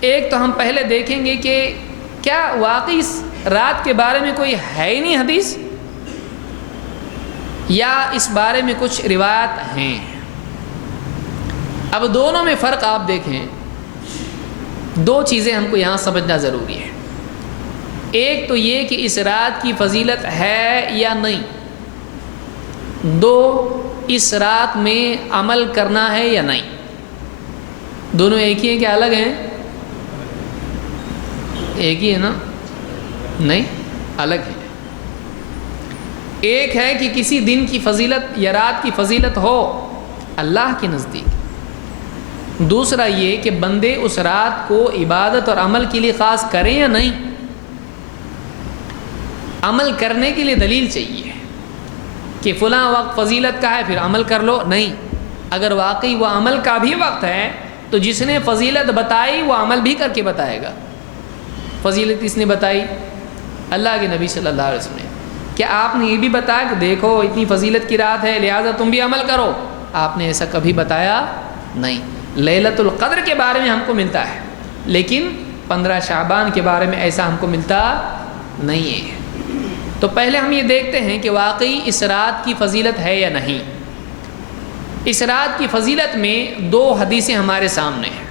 ایک تو ہم پہلے دیکھیں گے کہ کیا واقعی اس رات کے بارے میں کوئی ہے ہی نہیں حدیث، یا اس بارے میں کچھ روایات ہیں۔ اب دونوں میں فرق آپ دیکھیں، دو چیزیں ہم کو یہاں سمجھنا ضروری ہے۔ ایک تو یہ کہ اس رات کی فضیلت ہے یا نہیں، دو اس رات میں عمل کرنا ہے یا نہیں۔ دونوں ایک ہی ہیں کہ الگ ہیں؟ ایک ہی ہے نا؟ نہیں، الگ ہے۔ ایک ہے کہ کسی دن کی فضیلت یا رات کی فضیلت ہو اللہ کے نزدیک، دوسرا یہ کہ بندے اس رات کو عبادت اور عمل کے لیے خاص کریں یا نہیں۔ عمل کرنے کے لیے دلیل چاہیے کہ فلاں وقت فضیلت کا ہے پھر عمل کر لو، نہیں۔ اگر واقعی وہ عمل کا بھی وقت ہے تو جس نے فضیلت بتائی وہ عمل بھی کر کے بتائے گا۔ فضیلت کس نے بتائی؟ اللہ کے نبی صلی اللہ علیہ وسلم نے۔ کیا آپ نے یہ بھی بتایا کہ دیکھو اتنی فضیلت کی رات ہے لہٰذا تم بھی عمل کرو؟ آپ نے ایسا کبھی بتایا نہیں۔ لیلۃ القدر کے بارے میں ہم کو ملتا ہے، لیکن 15 شعبان کے بارے میں ایسا ہم کو ملتا نہیں ہے۔ تو پہلے ہم یہ دیکھتے ہیں کہ واقعی اس رات کی فضیلت ہے یا نہیں۔ اس رات کی فضیلت میں دو حدیثیں ہمارے سامنے ہیں،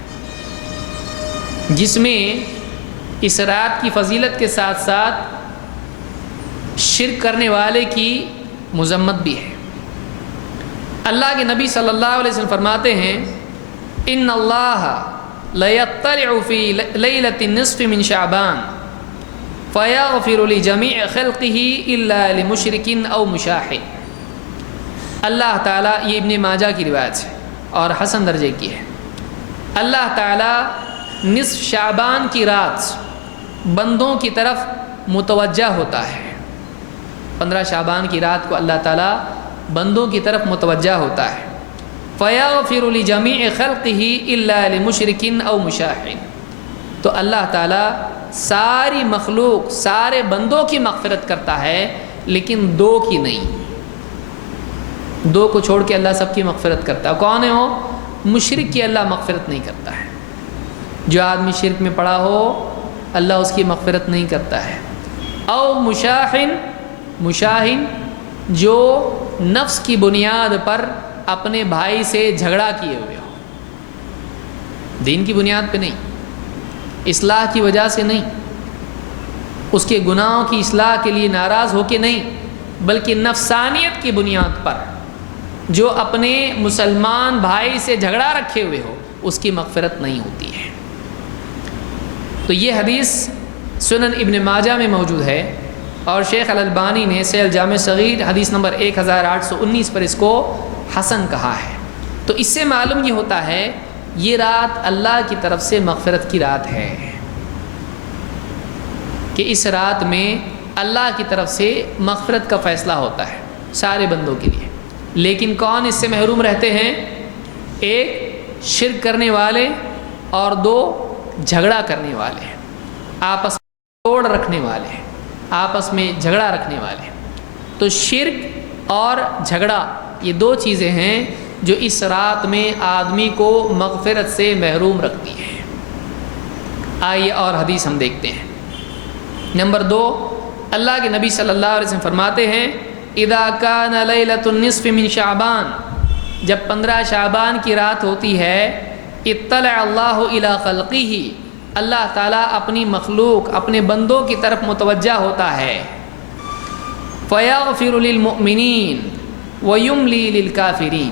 جس میں اس رات کی فضیلت کے ساتھ ساتھ شرک کرنے والے کی مذمت بھی ہے۔ اللہ کے نبی صلی اللہ علیہ وسلم فرماتے ہیں ان اللہ لیطلع فی لیلۃ النصف من شعبان فیغفر لجمیع خلقہ الا لمشرک او مشاحن۔ اللہ تعالیٰ، یہ ابن ماجہ کی روایت ہے اور حسن درجے کی ہے، اللہ تعالیٰ نصف شعبان کی رات بندوں کی طرف متوجہ ہوتا ہے۔ 15 شعبان کی رات کو اللہ تعالیٰ بندوں کی طرف متوجہ ہوتا ہے۔ فَيَغْفِرُ لِجَمِيعِ خَلْقِهِ إِلَّا لِمُشْرِكٍ أَوْ مُشَاحٍ۔ تو اللہ تعالیٰ ساری مخلوق، سارے بندوں کی مغفرت کرتا ہے لیکن دو کی نہیں۔ دو کو چھوڑ کے اللہ سب کی مغفرت کرتا ہے۔ کون ہے وہ؟ مشرک کی اللہ مغفرت نہیں کرتا ہے۔ جو آدمی شرک میں پڑا ہو اللہ اس کی مغفرت نہیں کرتا ہے۔ او مشاحن، مشاہن جو نفس کی بنیاد پر اپنے بھائی سے جھگڑا کیے ہوئے ہو، دین کی بنیاد پہ نہیں، اصلاح کی وجہ سے نہیں، اس کے گناہوں کی اصلاح کے لیے ناراض ہو کے نہیں، بلکہ نفسانیت کی بنیاد پر جو اپنے مسلمان بھائی سے جھگڑا رکھے ہوئے ہو اس کی مغفرت نہیں ہوتی ہے۔ تو یہ حدیث سنن ابن ماجہ میں موجود ہے اور شیخ الالبانی نے صحیح الجامع صغیر حدیث نمبر 1819 پر اس کو حسن کہا ہے۔ تو اس سے معلوم یہ ہوتا ہے یہ رات اللہ کی طرف سے مغفرت کی رات ہے، کہ اس رات میں اللہ کی طرف سے مغفرت کا فیصلہ ہوتا ہے سارے بندوں کے لیے۔ لیکن کون اس سے محروم رہتے ہیں؟ ایک شرک کرنے والے اور دو جھگڑا کرنے والے، آپس میں توڑ رکھنے والے، آپس میں جھگڑا رکھنے والے۔ تو شرک اور جھگڑا یہ دو چیزیں ہیں جو اس رات میں آدمی کو مغفرت سے محروم رکھتی ہیں۔ آئیے اور حدیث ہم دیکھتے ہیں۔ نمبر 2، اللہ کے نبی صلی اللہ علیہ وسلم فرماتے ہیں اذا کان لیلۃ النصف من شعبان، جب 15 شعبان کی رات ہوتی ہے، اطلع اللہ الی خلقہ، اللہ تعالیٰ اپنی مخلوق، اپنے بندوں کی طرف متوجہ ہوتا ہے۔ فیغفر للمؤمنین ویملی للکافرین،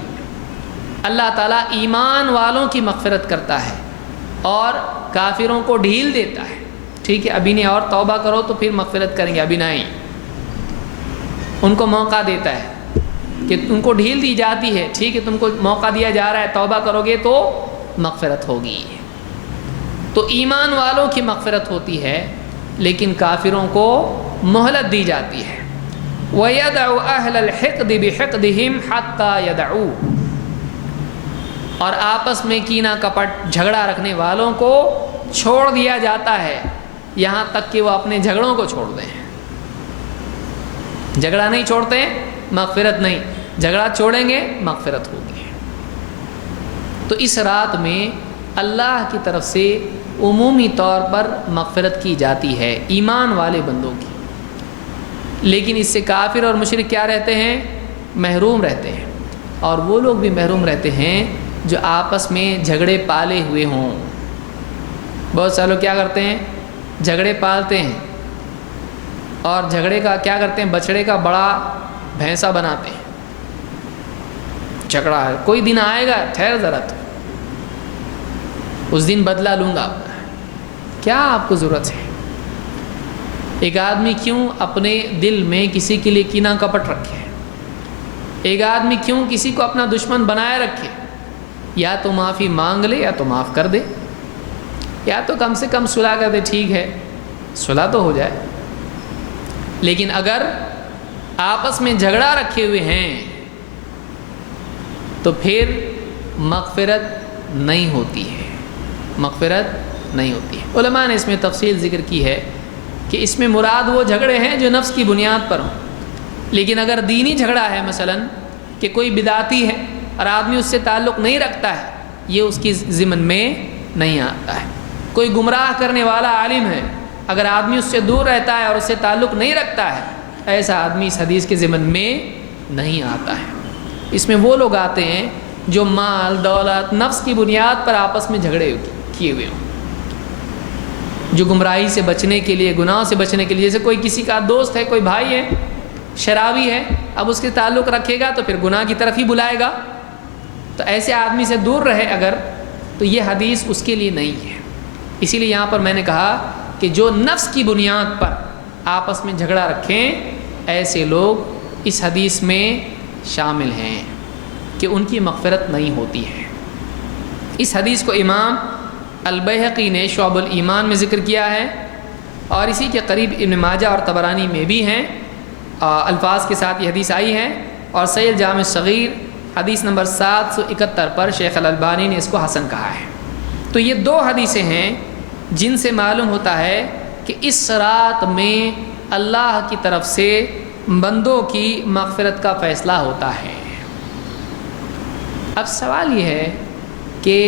اللہ تعالیٰ ایمان والوں کی مغفرت کرتا ہے اور کافروں کو ڈھیل دیتا ہے۔ ٹھیک ہے، ابھی نہیں اور توبہ کرو تو پھر مغفرت کریں گے، ابھی نہیں، ان کو موقع دیتا ہے کہ ان کو ڈھیل دی جاتی ہے، ٹھیک ہے تم کو موقع دیا جا رہا ہے، توبہ کرو گے تو مغفرت ہوگی۔ تو ایمان والوں کی مغفرت ہوتی ہے لیکن کافروں کو مہلت دی جاتی ہے۔ وَيَدْعُ أَهْلَ الْحِقْدِ بِحِقْدِهِمْ حَتَّى يَدْعُوا، اور آپس میں کینہ کپٹ جھگڑا رکھنے والوں کو چھوڑ دیا جاتا ہے یہاں تک کہ وہ اپنے جھگڑوں کو چھوڑ دیں۔ جھگڑا نہیں چھوڑتے مغفرت نہیں، جھگڑا چھوڑیں گے مغفرت ہوگی۔ تو اس رات میں اللہ کی طرف سے عمومی طور پر مغفرت کی جاتی ہے ایمان والے بندوں کی، لیکن اس سے کافر اور مشرک کیا رہتے ہیں؟ محروم رہتے ہیں، اور وہ لوگ بھی محروم رہتے ہیں جو آپس میں جھگڑے پالے ہوئے ہوں۔ بہت سارے لوگ کیا کرتے ہیں؟ جھگڑے پالتے ہیں، اور جھگڑے کا کیا کرتے ہیں؟ بچڑے کا بڑا بھینسا بناتے ہیں۔ جھگڑا ہے، کوئی دن آئے گا، ٹھہر ذرا تو اس دن بدلہ لوں گا۔ کیا آپ کو ضرورت ہے؟ ایک آدمی کیوں اپنے دل میں کسی کے لیے کینہ کپٹ رکھے؟ ایک آدمی کیوں کسی کو اپنا دشمن بنائے رکھے؟ یا تو معافی مانگ لے یا تو معاف کر دے، یا تو کم سے کم صلح کر دے، ٹھیک ہے صلح تو ہو جائے۔ لیکن اگر آپس میں جھگڑا رکھے ہوئے ہیں تو پھر مغفرت نہیں ہوتی ہے، مغفرت نہیں ہوتی ہے۔ علماء نے اس میں تفصیل ذکر کی ہے کہ اس میں مراد وہ جھگڑے ہیں جو نفس کی بنیاد پر ہوں، لیکن اگر دینی جھگڑا ہے، مثلا کہ کوئی بدعتی ہے اور آدمی اس سے تعلق نہیں رکھتا ہے، یہ اس کی ضمن میں نہیں آتا ہے۔ کوئی گمراہ کرنے والا عالم ہے، اگر آدمی اس سے دور رہتا ہے اور اس سے تعلق نہیں رکھتا ہے، ایسا آدمی اس حدیث کے ضمن میں نہیں آتا ہے۔ اس میں وہ لوگ آتے ہیں جو مال دولت نفس کی بنیاد پر آپس میں جھگڑے کیے ہوئے ہوں، جو گمراہی سے بچنے کے لیے، گناہوں سے بچنے کے لیے، جیسے کوئی کسی کا دوست ہے، کوئی بھائی ہے شرابی ہے، اب اس کے تعلق رکھے گا تو پھر گناہ کی طرف ہی بلائے گا، تو ایسے آدمی سے دور رہے اگر، تو یہ حدیث اس کے لیے نہیں ہے۔ اسی لیے یہاں پر میں نے کہا کہ جو نفس کی بنیاد پر آپس میں جھگڑا رکھیں، ایسے لوگ اس حدیث میں شامل ہیں کہ ان کی مغفرت نہیں ہوتی ہے۔ اس حدیث کو امام البیہقی نے شعب الایمان میں ذکر کیا ہے، اور اسی کے قریب ابن ماجہ اور طبرانی میں بھی ہیں، الفاظ کے ساتھ یہ حدیث آئی ہے، اور صحیح جامع صغیر حدیث نمبر 771 پر شیخ الالبانی نے اس کو حسن کہا ہے۔ تو یہ دو حدیثیں ہیں جن سے معلوم ہوتا ہے کہ اس رات میں اللہ کی طرف سے بندوں کی مغفرت کا فیصلہ ہوتا ہے۔ اب سوال یہ ہے کہ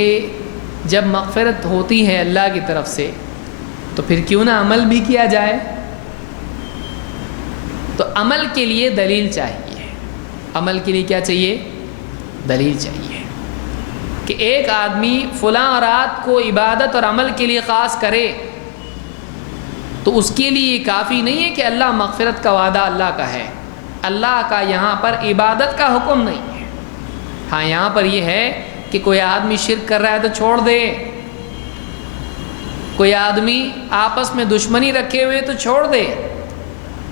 جب مغفرت ہوتی ہے اللہ کی طرف سے تو پھر کیوں نہ عمل بھی کیا جائے؟ تو عمل کے لیے دلیل چاہیے۔ عمل کے لیے کیا چاہیے؟ دلیل چاہیے کہ ایک آدمی فلاں رات کو عبادت اور عمل کے لیے خاص کرے تو اس کے لیے یہ کافی نہیں ہے کہ اللہ مغفرت کا وعدہ اللہ کا ہے۔ اللہ کا یہاں پر عبادت کا حکم نہیں ہے۔ ہاں یہاں پر یہ ہے کہ کوئی آدمی شرک کر رہا ہے تو چھوڑ دے، کوئی آدمی آپس میں دشمنی رکھے ہوئے تو چھوڑ دے،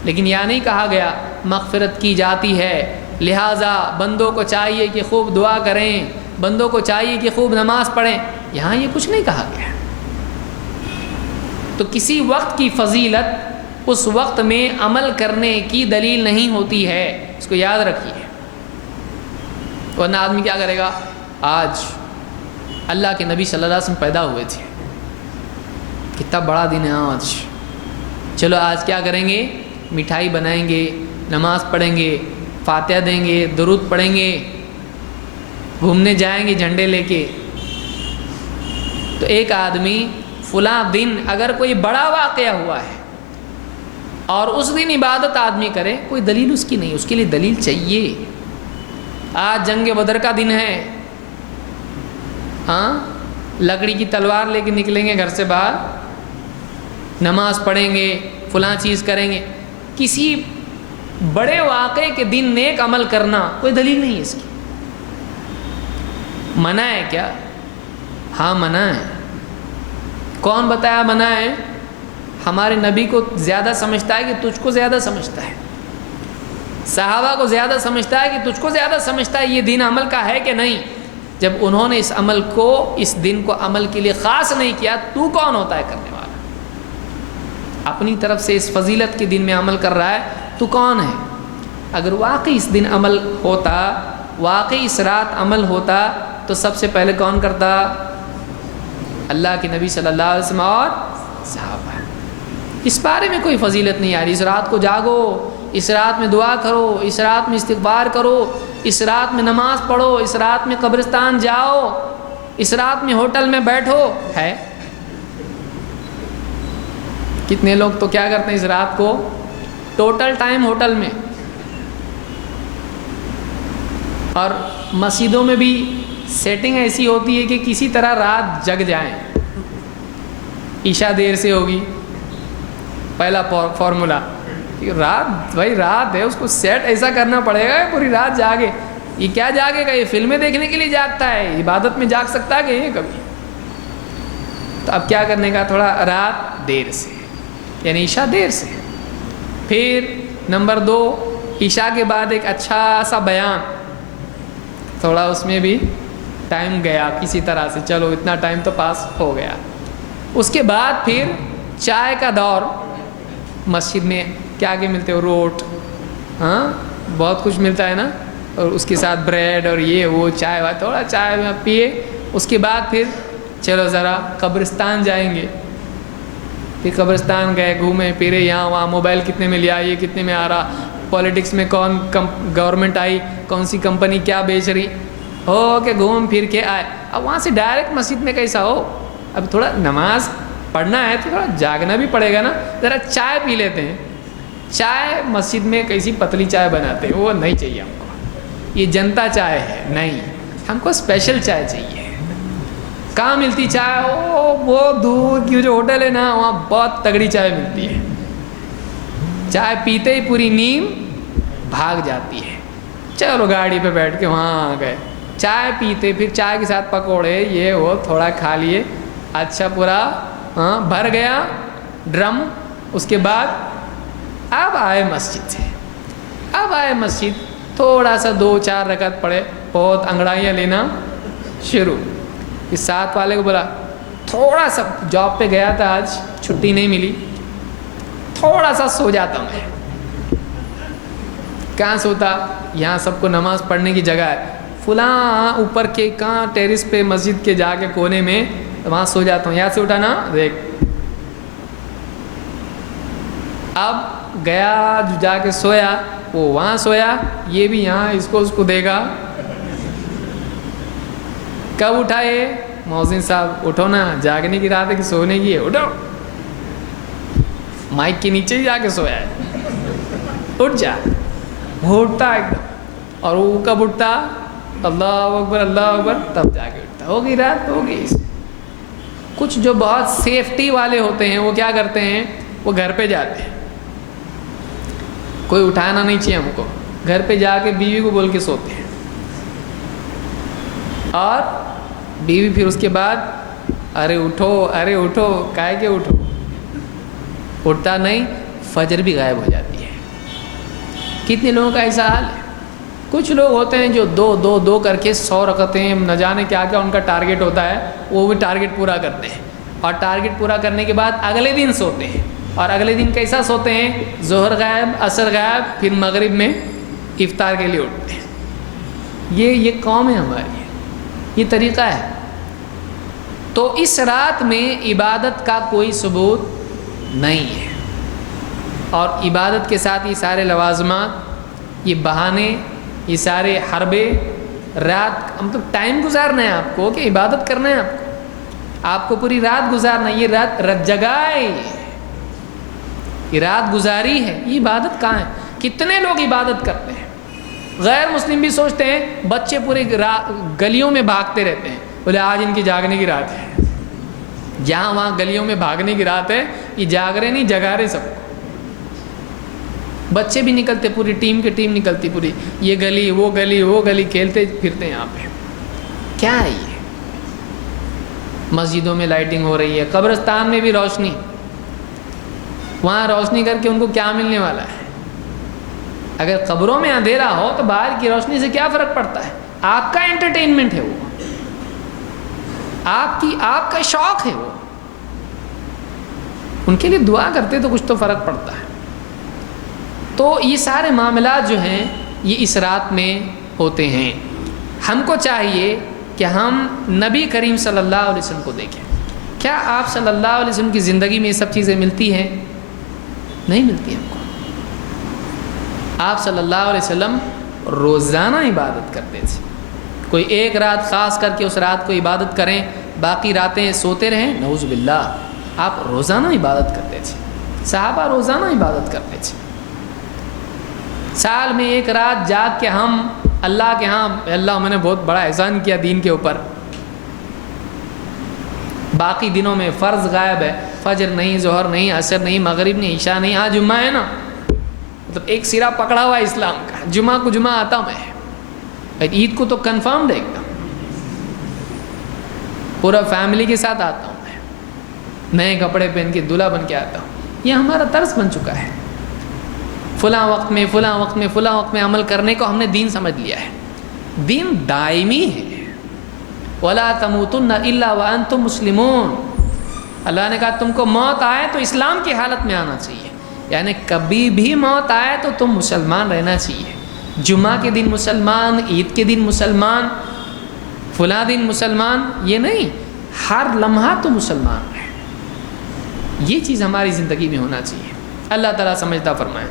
لیکن یہ نہیں کہا گیا مغفرت کی جاتی ہے لہٰذا بندوں کو چاہیے کہ خوب دعا کریں، بندوں کو چاہیے کہ خوب نماز پڑھیں، یہاں یہ کچھ نہیں کہا گیا۔ تو کسی وقت کی فضیلت اس وقت میں عمل کرنے کی دلیل نہیں ہوتی ہے، اس کو یاد رکھیے۔ ورنہ آدمی کیا کرے گا؟ آج اللہ کے نبی صلی اللہ علیہ وسلم پیدا ہوئے تھے، کتنا بڑا دن ہے آج، چلو آج کیا کریں گے؟ مٹھائی بنائیں گے، نماز پڑھیں گے، فاتحہ دیں گے، درود پڑھیں گے، گھومنے جائیں گے جھنڈے لے کے۔ تو ایک آدمی فلاں دن اگر کوئی بڑا واقعہ ہوا ہے اور اس دن عبادت آدمی کرے، کوئی دلیل اس کی نہیں، اس کے لیے دلیل چاہیے۔ آج جنگ بدر کا دن ہے، ہاں لکڑی کی تلوار لے کے نکلیں گے گھر سے باہر، نماز پڑھیں گے، فلاں چیز کریں گے، کسی بڑے واقعے کے دن نیک عمل کرنا کوئی دلیل نہیں ہے اس کی۔ منع ہے کیا؟ ہاں منع ہے۔ کون بتایا منع ہے؟ ہمارے نبی کو زیادہ سمجھتا ہے کہ تجھ کو زیادہ سمجھتا ہے، صحابہ کو زیادہ سمجھتا ہے کہ تجھ کو زیادہ سمجھتا ہے یہ دین عمل کا ہے کہ نہیں۔ جب انہوں نے اس عمل کو، اس دن کو عمل کے لیے خاص نہیں کیا، تو کون ہوتا ہے کرنے والا؟ اپنی طرف سے اس فضیلت کے دن میں عمل کر رہا ہے، تو کون ہے؟ اگر واقعی اس دن عمل ہوتا، واقعی اس رات عمل ہوتا، تو سب سے پہلے کون کرتا؟ اللہ کے نبی صلی اللہ علیہ وسلم اور صحابہ۔ اس بارے میں کوئی فضیلت نہیں آ رہی۔ اس رات کو جاگو، اس رات میں دعا کرو، اس رات میں استغفار کرو، اس رات میں نماز پڑھو، اس رات میں قبرستان جاؤ، اس رات میں ہوٹل میں بیٹھو ہے. کتنے لوگ تو کیا کرتے ہیں اس رات کو ٹوٹل ٹائم ہوٹل میں. اور مسجدوں میں بھی سیٹنگ ایسی ہوتی ہے کہ کسی طرح رات جگ جائیں. عشاء دیر سے ہوگی، پہلا فارمولا، رات بھائی رات ہے، اس کو سیٹ ایسا کرنا پڑے گا پوری رات جاگے. یہ کیا جاگے گا؟ یہ فلمیں دیکھنے کے لیے جاگتا ہے، عبادت میں جاگ سکتا ہے کہ یہ کبھی؟ تو اب کیا کرنے کا، تھوڑا رات دیر سے، یعنی عشاء دیر سے. پھر نمبر 2، عشاء کے بعد ایک اچھا سا بیان، تھوڑا اس میں بھی ٹائم گیا کسی طرح سے، چلو اتنا ٹائم تو پاس ہو گیا. اس کے بعد پھر چائے کا دور. مسجد میں کیا کیا ملتے ہو، روٹ، ہاں بہت کچھ ملتا ہے نا، اور اس کے ساتھ بریڈ اور یہ وہ، چائے وائے، تھوڑا چائے میں پیے. اس کے بعد پھر چلو ذرا قبرستان جائیں گے. پھر قبرستان گئے، گھومے پھرے، یہاں وہاں، موبائل کتنے میں لیا، یہ کتنے میں آ رہا، پالیٹکس میں کون گورنمنٹ آئی، کون سی کمپنی کیا بیچ رہی، ہو کے گھوم پھر کے آئے. اب وہاں سے ڈائریکٹ مسجد میں کیسا ہو، اب تھوڑا نماز پڑھنا ہے تو تھوڑا جاگنا بھی پڑے گا نا، ذرا چائے پی لیتے ہیں. چائے مسجد میں کیسی پتلی چائے بناتے ہیں، وہ نہیں چاہیے ہم کو. یہ جنتا چائے ہے، نہیں، ہم کو اسپیشل چائے چاہیے. کہاں ملتی چائے؟ وہ دور کی جو ہوٹل ہے نا، وہاں بہت تگڑی چائے ملتی ہے. چائے پیتے ہی پوری نیند بھاگ جاتی ہے. چلو گاڑی پہ بیٹھ کے وہاں آ گئے، چائے پیتے، پھر چائے کے ساتھ پکوڑے، یہ وہ تھوڑا کھا لیے، اچھا پورا بھر گیا ڈرم. اس کے بعد اب آئے مسجد سے، اب آئے مسجد، تھوڑا سا 2-4 رکعت پڑھے، بہت انگڑائیاں لینا شروع. اس ساتھ والے کو بولا تھوڑا سا، جاب پہ گیا تھا آج، چھٹی نہیں ملی، تھوڑا سا سو جاتا ہوں میں. کہاں سوتا؟ یہاں سب کو نماز پڑھنے کی جگہ ہے، فلاں اوپر کے کہاں ٹیرس پہ مسجد کے جا کے کونے میں، وہاں سو جاتا ہوں. یہاں سے اٹھا نا، دیکھ اب گیا جا کے سویا، وہ وہاں سویا، یہ بھی یہاں اس کو دے گا. کب اٹھائے؟ مؤذن صاحب اٹھو نا، جاگنے کی رات ہے کہ سونے کی ہے، اٹھو. مائک کے نیچے ہی جا کے سویا ہے، اٹھ جا. اٹھتا ایک دم، اور وہ کب اٹھتا؟ اللہ اکبر اللہ اکبر، تب جا کے اٹھتا. ہو گئی رات، ہو گئی. کچھ جو بہت سیفٹی والے ہوتے ہیں وہ کیا کرتے ہیں، وہ گھر پہ جاتے ہیں، کوئی اٹھانا نہیں چاہیے ہم کو، گھر پہ جا کے بیوی کو بول کے سوتے ہیں. اور بیوی پھر اس کے بعد ارے اٹھو ارے اٹھو، کہے کہ اٹھو، اٹھتا نہیں، فجر بھی غائب ہو جاتی ہے. کتنے لوگوں کا ایسا حال ہے. کچھ لوگ ہوتے ہیں جو دو کر کے 100 رکعتیں، نہ جانے کیا کیا ان کا ٹارگٹ ہوتا ہے، وہ بھی ٹارگٹ پورا کرتے ہیں. اور ٹارگٹ پورا کرنے کے بعد اگلے دن سوتے ہیں. اور اگلے دن کیسا سوتے ہیں؟ ظہر غائب، عصر غائب، پھر مغرب میں افطار کے لیے اٹھتے ہیں. یہ قوم ہے ہماری، یہ طریقہ ہے. تو اس رات میں عبادت کا کوئی ثبوت نہیں ہے. اور عبادت کے ساتھ یہ سارے لوازمات، یہ بہانے، یہ سارے حربے، رات مطلب ٹائم گزارنا ہے آپ کو، کہ عبادت کرنا ہے آپ کو پوری رات گزارنا ہے. یہ رات جگائے، یہ رات گزاری ہے، یہ عبادت کہاں ہے؟ کتنے لوگ عبادت کرتے ہیں. غیر مسلم بھی سوچتے ہیں، بچے پورے گلیوں میں بھاگتے رہتے ہیں، بولے آج ان کی جاگنے کی رات ہے. جہاں وہاں گلیوں میں بھاگنے کی رات ہے، یہ جاگ رہے نہیں، جگا رہے سب کو. بچے بھی نکلتے، پوری ٹیم کی ٹیم نکلتی، پوری یہ گلی وہ گلی وہ گلی، کھیلتے پھرتے یہاں پہ. کیا ہے یہ؟ مسجدوں میں لائٹنگ ہو رہی ہے، قبرستان میں بھی روشنی، وہاں روشنی کر کے ان کو کیا ملنے والا ہے؟ اگر قبروں میں اندھیرا ہو تو باہر کی روشنی سے کیا فرق پڑتا ہے؟ آپ کا انٹرٹینمنٹ ہے وہ، آپ کا شوق ہے وہ. ان کے لیے دعا کرتے تو کچھ تو فرق پڑتا ہے. تو یہ سارے معاملات جو ہیں یہ اس رات میں ہوتے ہیں. ہم کو چاہیے کہ ہم نبی کریم صلی اللہ علیہ وسلم کو دیکھیں. کیا آپ صلی اللہ علیہ وسلم کی زندگی میں یہ سب چیزیں ملتی ہیں؟ نہیں ملتی ہم کو. آپ صلی اللہ علیہ وسلم روزانہ عبادت کرتے تھے. کوئی ایک رات خاص کر کے اس رات کو عبادت کریں، باقی راتیں سوتے رہیں، نعوذ باللہ۔ آپ روزانہ عبادت کرتے تھے، صحابہ روزانہ عبادت کرتے تھے۔ سال میں ایک رات جاگ کے ہم اللہ کے ہاں، اللہ میں نے بہت بڑا احسان کیا دین کے اوپر، باقی دنوں میں فرض غائب ہے، فجر نہیں، ظہر نہیں، عصر نہیں، مغرب نہیں، عشاء نہیں، آج جمعہ ہے نا، مطلب ایک سرا پکڑا ہوا ہے اسلام کا، جمعہ کو جمعہ آتا میں، عید کو تو کنفرم دے گا، پورا فیملی کے ساتھ آتا ہوں میں، نئے کپڑے پہن کے دلہا بن کے آتا ہوں۔ یہ ہمارا طرز بن چکا ہے، فلاں وقت میں فلاں وقت میں فلاں وقت میں عمل کرنے کو ہم نے دین سمجھ لیا ہے۔ دین دائمی ہے، وَلَا تَمُوتُنَّ إِلَّا وَأَنْتُمْ مُسْلِمُونَ۔ اللہ نے کہا تم کو موت آئے تو اسلام کی حالت میں آنا چاہیے، یعنی کبھی بھی موت آئے تو تم مسلمان رہنا چاہیے۔ جمعہ کے دن مسلمان، عید کے دن مسلمان، فلاں دن مسلمان، یہ نہیں، ہر لمحہ تو مسلمان ہے۔ یہ چیز ہماری زندگی میں ہونا چاہیے۔ اللہ تعالیٰ سمجھتا فرمائے۔